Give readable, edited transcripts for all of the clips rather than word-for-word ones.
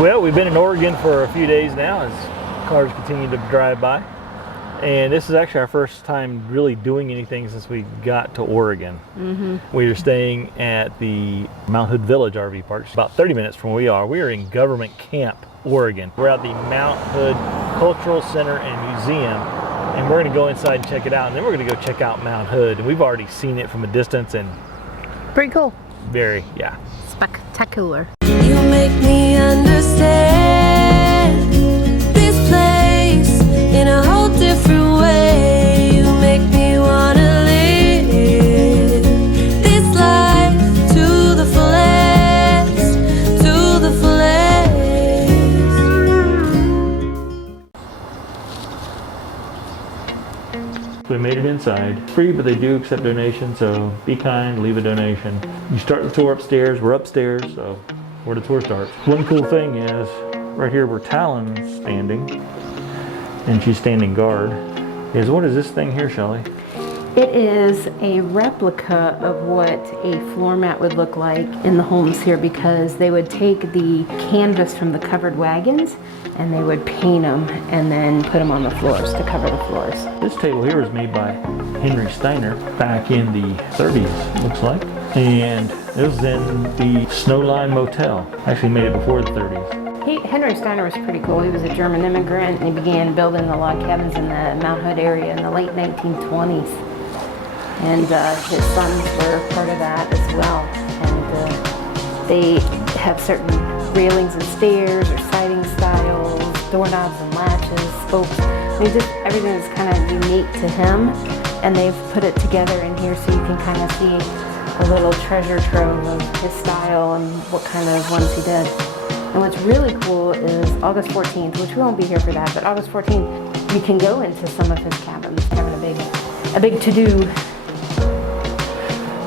Well, we've been in Oregon for a few days now as cars continue to drive by. And this is actually our first time really doing anything since we got to Oregon. We are staying at the Mount Hood Village RV Park, about 30 minutes from where we are. We are in Government Camp, Oregon. We're at the Mount Hood Cultural Center and Museum, and we're gonna go inside and check it out, and then we're gonna go check out Mount Hood. And we've already seen it from a distance, and pretty cool. Very, yeah. Spectacular. You make me understand this place in a whole different way. You make me wanna live this life to the fullest, to the fullest. We made it inside. It's free, but they do accept donations, so be kind, leave a donation. You start the tour upstairs. We're upstairs, so where the tour starts. One cool thing is, right here where Talon's standing, and she's standing guard, is what is this thing here, Shelley? It is a replica of what a floor mat would look like in the homes here, because they would take the canvas from the covered wagons and they would paint them and then put them on the floors to cover the floors. This table here was made by Henry Steiner back in the 30s, looks like. And it was in the Snowline Motel. Actually made it before the 30s. Henry Steiner was pretty cool. He was a German immigrant and he began building the log cabins in the Mount Hood area in the late 1920s. And his sons were part of that as well. And they have certain railings and stairs or siding styles, doorknobs and latches, spokes. I mean, just everything is kind of unique to him. And they've put it together in here so you can kind of see a little treasure trove of his style and what kind of ones he did. And what's really cool is August 14th, which we won't be here for that, but August 14th, you can go into some of his cabins. He's having a big to-do.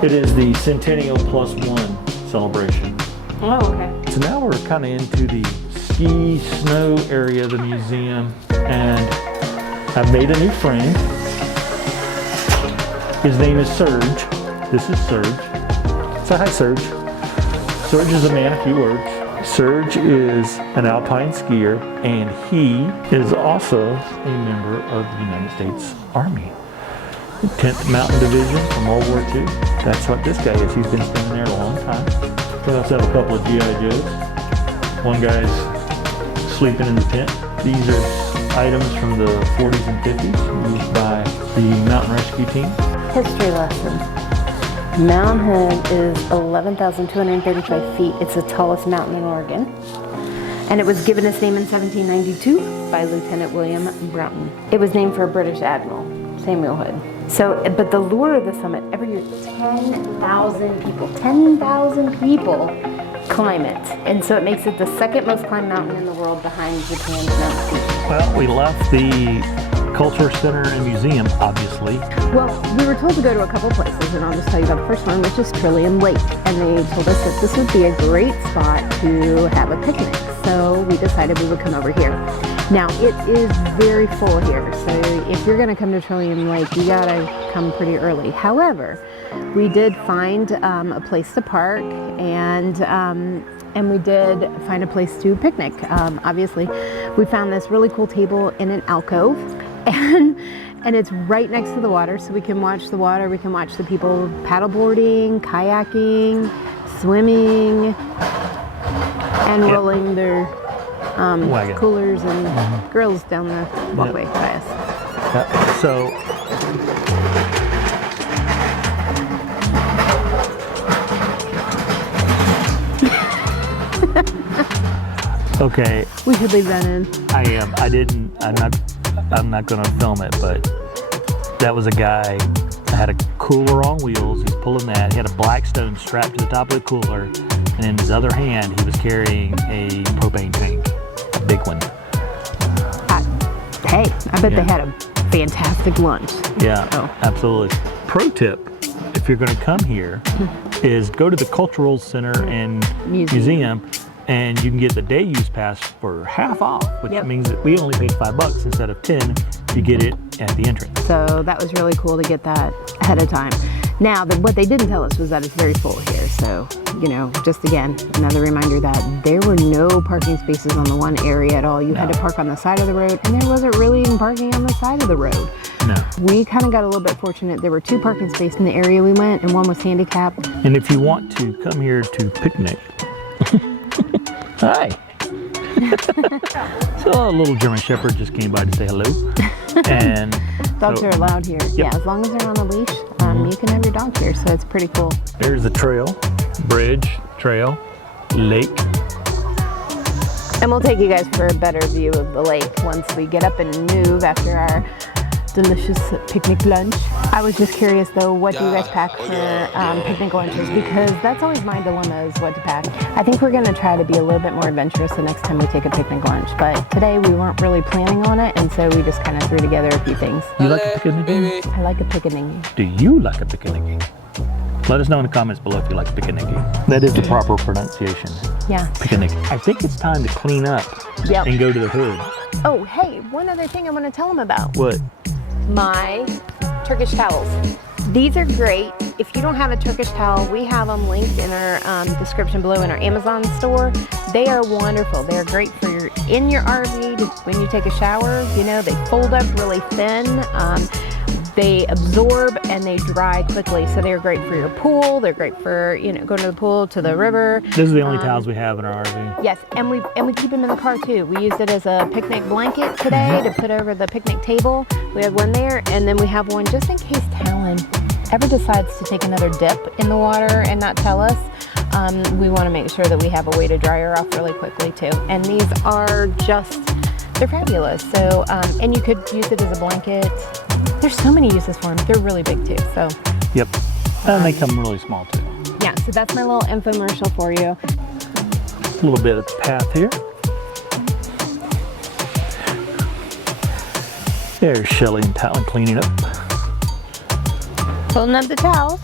It is the Centennial Plus One celebration. Oh, okay. So now we're kind of into the ski snow area of the museum, and I've made a new friend. His name is Serge. This is Serge. So hi, Serge. Serge is a man of few words. Serge is an alpine skier, and he is also a member of the United States Army. 10th Mountain Division from World War II. That's what this guy is. He's been standing there a long time. We also have a couple of GI Joes. One guy's sleeping in the tent. These are items from the 40s and 50s used by the mountain rescue team. History lesson. Mount Hood is 11,235 feet. It's the tallest mountain in Oregon. And it was given its name in 1792 by Lieutenant William Broughton. It was named for a British admiral, Samuel Hood. So, but the lure of the summit, every year 10,000 people climb it. And so it makes it the second most climbed mountain in the world behind Japan's Mount Fuji. Well, we left the Culture Center and Museum, obviously. Well, we were told to go to a couple places, and I'll just tell you about the first one, which is Trillium Lake. And they told us that this would be a great spot to have a picnic. So we decided we would come over here. Now, it is very full here, so if you're gonna come to Trillium Lake, you gotta come pretty early. However, we did find a place to park, and we did find a place to picnic. Obviously, we found this really cool table in an alcove, and it's right next to the water, so we can watch the water, we can watch the people paddleboarding, kayaking, swimming, and rolling their coolers and grills down the walkway by us. So, okay. We should leave that in. I'm not gonna film it, but that was a guy that had a cooler on wheels. He's pulling that. He had a Blackstone strapped to the top of the cooler, and in his other hand, he was carrying a propane tank, a big one. Hey, I bet they had a fantastic lunch. Yeah, absolutely. Pro tip, if you're gonna come here, is go to the Cultural Center and Museum, and you can get the day use pass for half off, which means that we only paid $5 instead of 10 if you get it at the entrance. So that was really cool to get that ahead of time. Now, what they didn't tell us was that it's very full here. So, you know, just again, another reminder that there were no parking spaces on the one area at all. You had to park on the side of the road, and there wasn't really even parking on the side of the road. No. We kind of got a little bit fortunate. There were 2 parking spaces in the area we went, and one was handicapped. And if you want to come here to picnic, hi. So a little German Shepherd just came by to say hello. And Dogs are allowed here. Yep. Yeah, as long as they're on a leash, you can have your dog here. So it's pretty cool. there's the trail, bridge, trail, lake. And we'll take you guys for a better view of the lake once we get up and move after our delicious picnic lunch. I was just curious though, what do you guys pack for picnic lunches? Because that's always my dilemma, is what to pack. I think we're gonna try to be a little bit more adventurous the next time we take a picnic lunch, but today we weren't really planning on it, and so we just kind of threw together a few things. You like a picnic? I like a picnic. Do you like a picnic? Let us know in the comments below if you like picnic. That is the proper pronunciation. Yeah. Picnic. I think it's time to clean up and go to the hood. Oh, hey, one other thing I want to tell them about. What? My Turkish towels. These are great. If you don't have a Turkish towel, we have them linked in our description below in our Amazon store. They are wonderful. They're great for in your RV when you take a shower. You know, they fold up really thin. They absorb and they dry quickly, so they're great for your pool. They're great for, you know, going to the pool, to the river. These are the only towels we have in our RV. Yes, and we keep them in the car too. We used it as a picnic blanket today to put over the picnic table. We have one there, and then we have one just in case Talon ever decides to take another dip in the water and not tell us. We want to make sure that we have a way to dry her off really quickly too. And these are they're fabulous. So, and you could use it as a blanket. There's so many uses for them. They're really big too. So. Yep. And they come really small too. Yeah. So that's my little infomercial for you. A little bit of the path here. There's Shelly and Talon cleaning up. Pulling up the towels.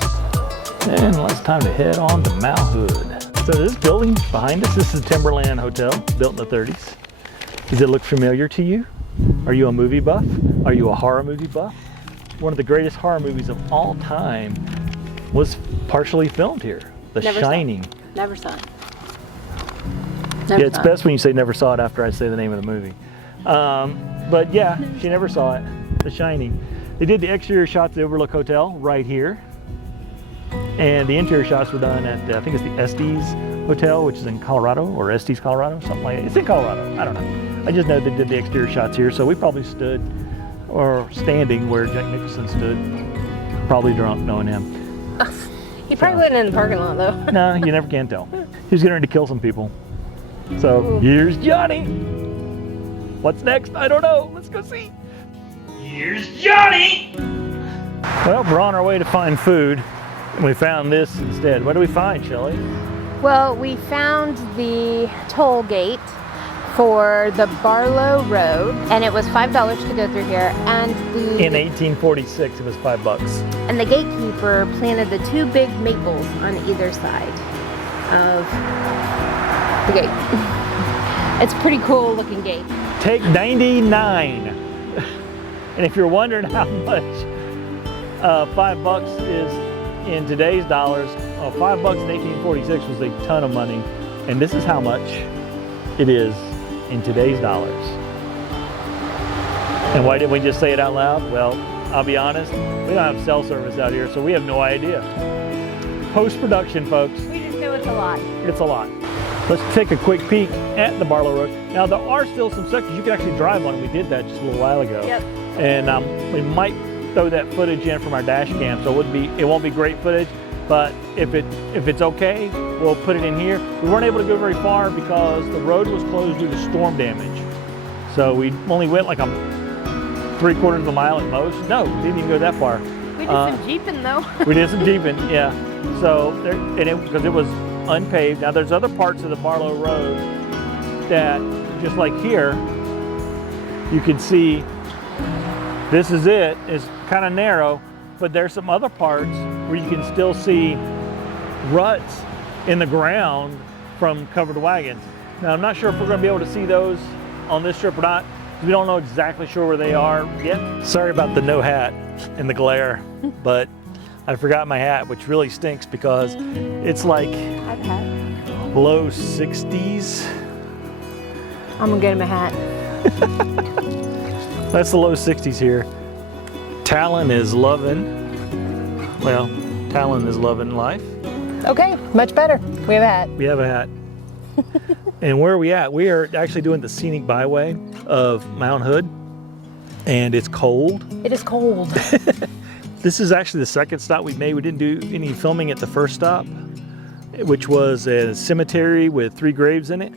And now it's time to head on to Mount Hood. So this building behind us, this is the Timberland Hotel, built in the 30s. Does it look familiar to you? Are you a movie buff? Are you a horror movie buff? One of the greatest horror movies of all time was partially filmed here. The Shining. Never saw it. Yeah, it's best when you say never saw it after I say the name of the movie. But yeah, she never saw it. The Shining. They did the exterior shots at the Overlook Hotel right here. And the interior shots were done at, I think it's the Estes Hotel, which is in Colorado, or Estes, Colorado, something like that. It's in Colorado, I don't know. I just know they did the exterior shots here, so we probably stood, or standing where Jack Nicholson stood, probably drunk knowing him. He probably wasn't in the parking lot though. No, you never can tell. He's getting ready to kill some people. So here's Johnny. What's next? I don't know. Let's go see. Here's Johnny. Well, we're on our way to find food, and we found this instead. What do we find, Shelly? Well, we found the toll gate for the Barlow Road, and it was $5 to go through here. And In 1846, it was $5. And the gatekeeper planted the 2 big maples on either side of the gate. It's a pretty cool looking gate. Take 99. And if you're wondering how much $5 is in today's dollars, $5 in 1846 was a ton of money, and this is how much it is in today's dollars. And why didn't we just say it out loud? Well, I'll be honest, we don't have cell service out here, so we have no idea. Post-production, folks. We just know it's a lot. It's a lot. Let's take a quick peek at the Barlow Road. Now, there are still some sections you can actually drive on. We did that just a little while ago. Yep. And we might throw that footage in from our dash cam, so it won't be great footage, but if it's okay, we'll put it in here. We weren't able to go very far because the road was closed due to storm damage. So we only went like 3/4 of a mile at most. No, we didn't even go that far. We did some jeeping though. We did some jeeping, yeah. So because it was unpaved. Now there's other parts of the Barlow Road that, just like here, you can see this is it. It's kind of narrow, but there's some other parts where you can still see ruts in the ground from covered wagons. Now I'm not sure if we're going to be able to see those on this trip or not. We don't know exactly sure where they are yet. Sorry about the no hat and the glare, but I forgot my hat, which really stinks because it's like I've had. low 60s. I'm gonna get him a hat. That's the low 60s here. Talon is loving life. Okay, much better. We have a hat. We have a hat. And where are we at? We are actually doing the scenic byway of Mount Hood, and it's cold. It is cold. This is actually the second stop we made. We didn't do any filming at the first stop, which was a cemetery with 3 graves in it.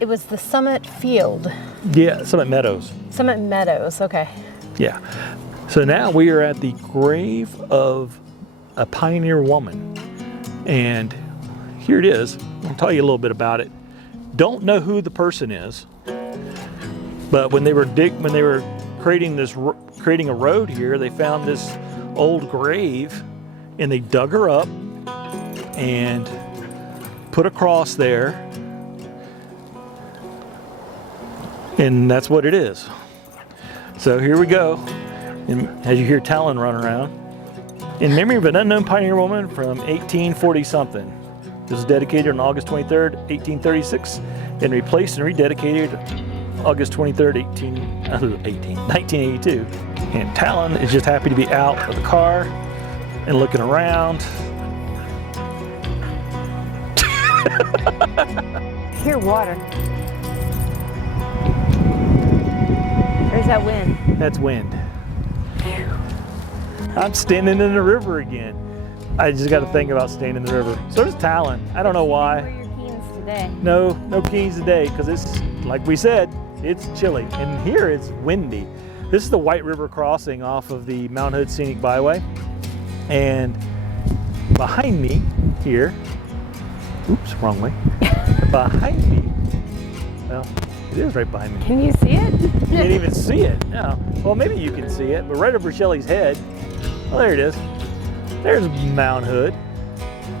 It was the Summit Field. Yeah, Summit Meadows. Summit Meadows, okay. Yeah. So now we are at the grave of a pioneer woman. And here it is. I'll tell you a little bit about it. Don't know who the person is, but when they were creating a road here, they found this old grave, and they dug her up and put a cross there, and that's what it is. So here we go, and as you hear Talon run around, in memory of an unknown pioneer woman from 1840 something. This was dedicated on August 23rd, 1836, and replaced and rededicated August 23rd, 1982. And Talon is just happy to be out of the car and looking around. Hear water. Where's that wind? That's wind. I'm standing in the river again. I just got to think about staying in the river. So does Talon. I don't know why. Where are your keens today? No keys today because it's, like we said, it's chilly. And here it's windy. This is the White River crossing off of the Mount Hood Scenic Byway. And behind me here, oops, wrong way. Behind me, well, it is right behind me. Can you see it? You can't even see it. No. Well, maybe you can see it, but right over Shelly's head. Oh, there it is. There's Mount Hood.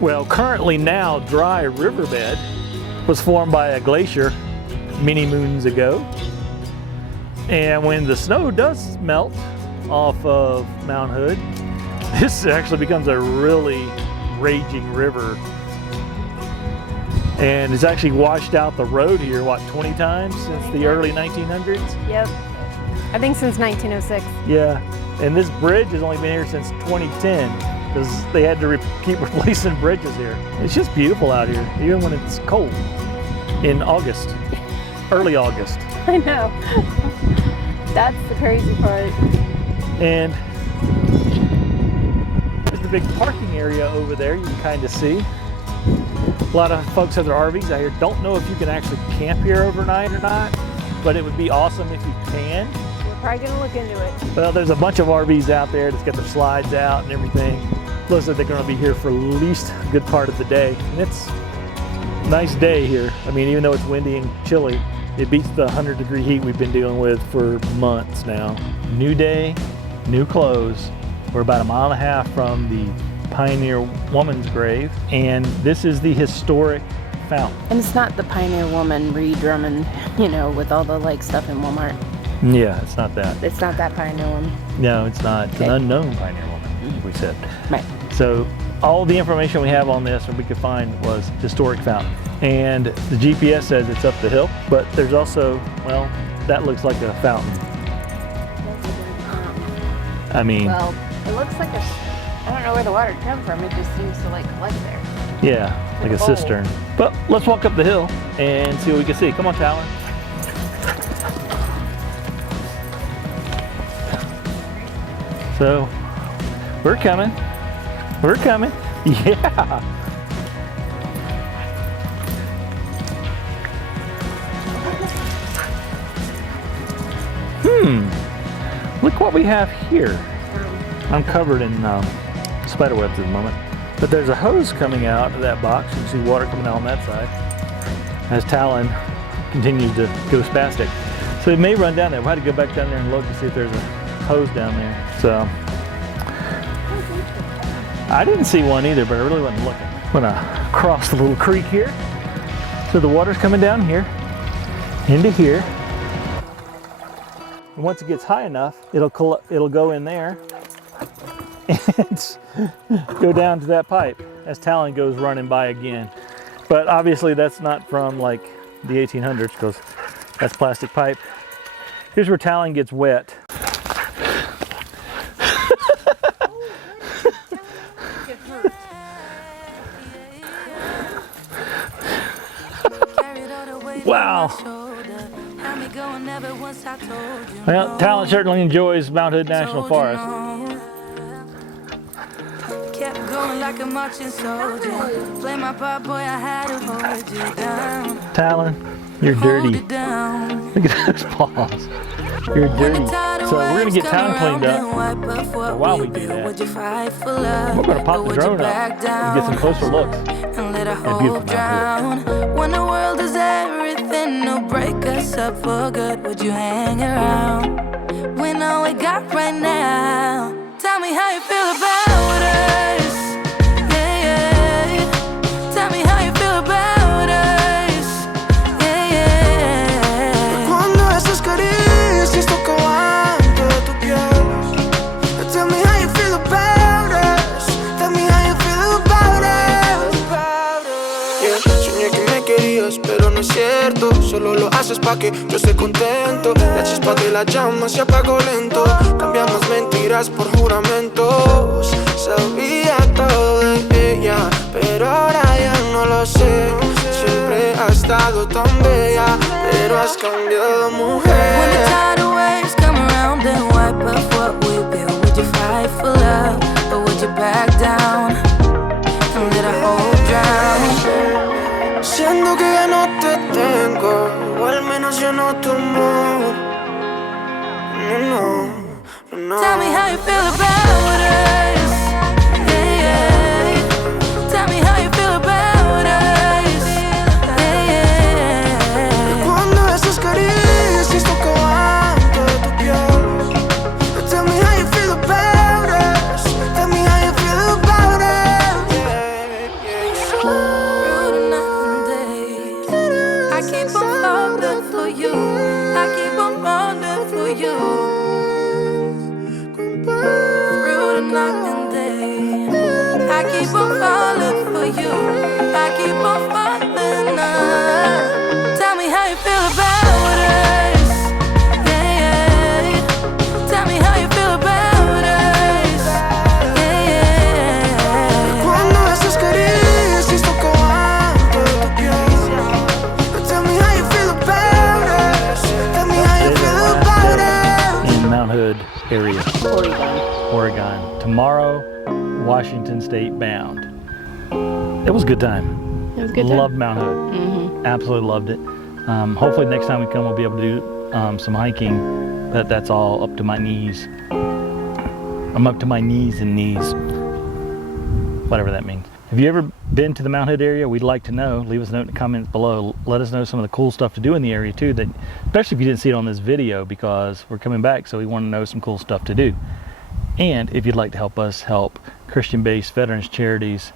Well, currently now dry riverbed was formed by a glacier many moons ago. And when the snow does melt off of Mount Hood, this actually becomes a really raging river. And it's actually washed out the road here, what, 20 times since the early 1900s? Yep. I think since 1906. Yeah. And this bridge has only been here since 2010 because they had to keep replacing bridges here. It's just beautiful out here, even when it's cold in August, early August. I know. That's the crazy part. And there's the big parking area over there you can kind of see. A lot of folks have their RVs out here. Don't know if you can actually camp here overnight or not, but it would be awesome if you can. We're probably gonna look into it. Well, there's a bunch of RVs out there that's got their slides out and everything. Looks like they're gonna be here for at least a good part of the day. And it's a nice day here. I mean, even though it's windy and chilly, it beats the 100-degree heat we've been dealing with for months now. New day, new clothes. We're about 1.5 miles from the Pioneer Woman's grave, and this is the historic fountain. And it's not the Pioneer Woman Ree Drummond, you know, with all the like stuff in Walmart. Yeah, it's not that. It's not that Pioneer Woman. No, it's not. It's Okay. an unknown pioneer woman, we said. Right. So all the information we have on this and we could find was historic fountain. And the GPS says it's up the hill, but there's also, well, that looks like a fountain. I mean, Well, it looks like a, I don't know where the water comes from. It just seems to like collect there. yeah, like a bowl. cistern. But let's walk up the hill and see what we can see. Come on, Talon. So, we're coming. We're coming. Yeah. Look what we have here. I'm covered in spider webs at the moment. But there's a hose coming out of that box. You can see water coming out on that side as Talon continues to go spastic. So it may run down there. We'll have to go back down there and look to see if there's a hose down there. So I didn't see one either, but I really wasn't looking. I'm gonna cross the little creek here. So the water's coming down here, into here. And once it gets high enough, it'll go in there and go down to that pipe as Talon goes running by again. But obviously that's not from like the 1800s because that's plastic pipe. Here's where Talon gets wet. Wow. Well, Talon certainly enjoys Mount Hood National Forest. Kept going like a marching soldier. Play my part, boy, I had to hold you down. Talon, you're dirty. Hold it down. Look at those paws. You're dirty. So we're gonna get Talon cleaned up. But while we do that, we're gonna pop the drone up and get some closer looks And let a at beautiful hope Mount Hood. drown. When the world is everything, no break us up for good. Would you hang around? When all we got right now. Tell me how you feel about us. Yeah, yeah. Tell me how you feel about us. Yeah, yeah. Cuando esas caricias tocaban toda tu piel. Tell me how you feel about us. Tell me how you feel about us. Yeah, soñé que me querías, pero no es cierto. Solo lo haces pa' que yo esté contento. La chispa de la llama se apagó lento. Cambiamos mentiras por juramentos. Sabía todo de ella, pero ahora ya no lo sé. Siempre ha estado tan bella, pero has cambiado, When the mujer. tidal waves come around and wipe up what we built, would you fight for love or would you back down and let a hole drown? Siendo que ya no te tengo, o al menos yo no tu amor. No, no, no. Tell me how you feel about us. Yeah, yeah. Tell me how you feel about us. Yeah, yeah. Cuando esas caricias tocaban toda tu piel. Tell me how you feel about us. Tell me how you feel about us. Through the night and day, I keep on falling for you. I keep on falling for you. Through the night and day, I keep on falling for you. I keep on falling. Tell me how you feel about us. Yeah, yeah. Tell me how you feel about us. Yeah, yeah. Cuando esas caricias tocaban toda tu piel. Tell me how you feel about us. Tell me how you feel about us. In Mount Hood area, Oregon. Oregon. Tomorrow, Washington State bound. It was a good time. It was a good time. Loved Mount Hood. Absolutely loved it. Hopefully next time we come we'll be able to do some hiking, but that's all up to my knees. I'm up to my knees and knees. Whatever that means. Have you ever been to the Mount Hood area? We'd like to know. Leave us a note in the comments below. Let us know some of the cool stuff to do in the area too, that, especially if you didn't see it on this video, because we're coming back, so we want to know some cool stuff to do. And if you'd like to help us help Christian-based veterans charities,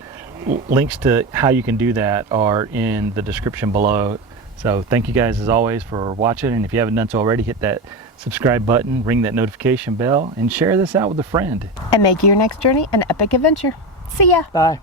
links to how you can do that are in the description below. So thank you guys as always for watching, and if you haven't done so already, hit that subscribe button, ring that notification bell, and share this out with a friend. And make your next journey an epic adventure. See ya. Bye.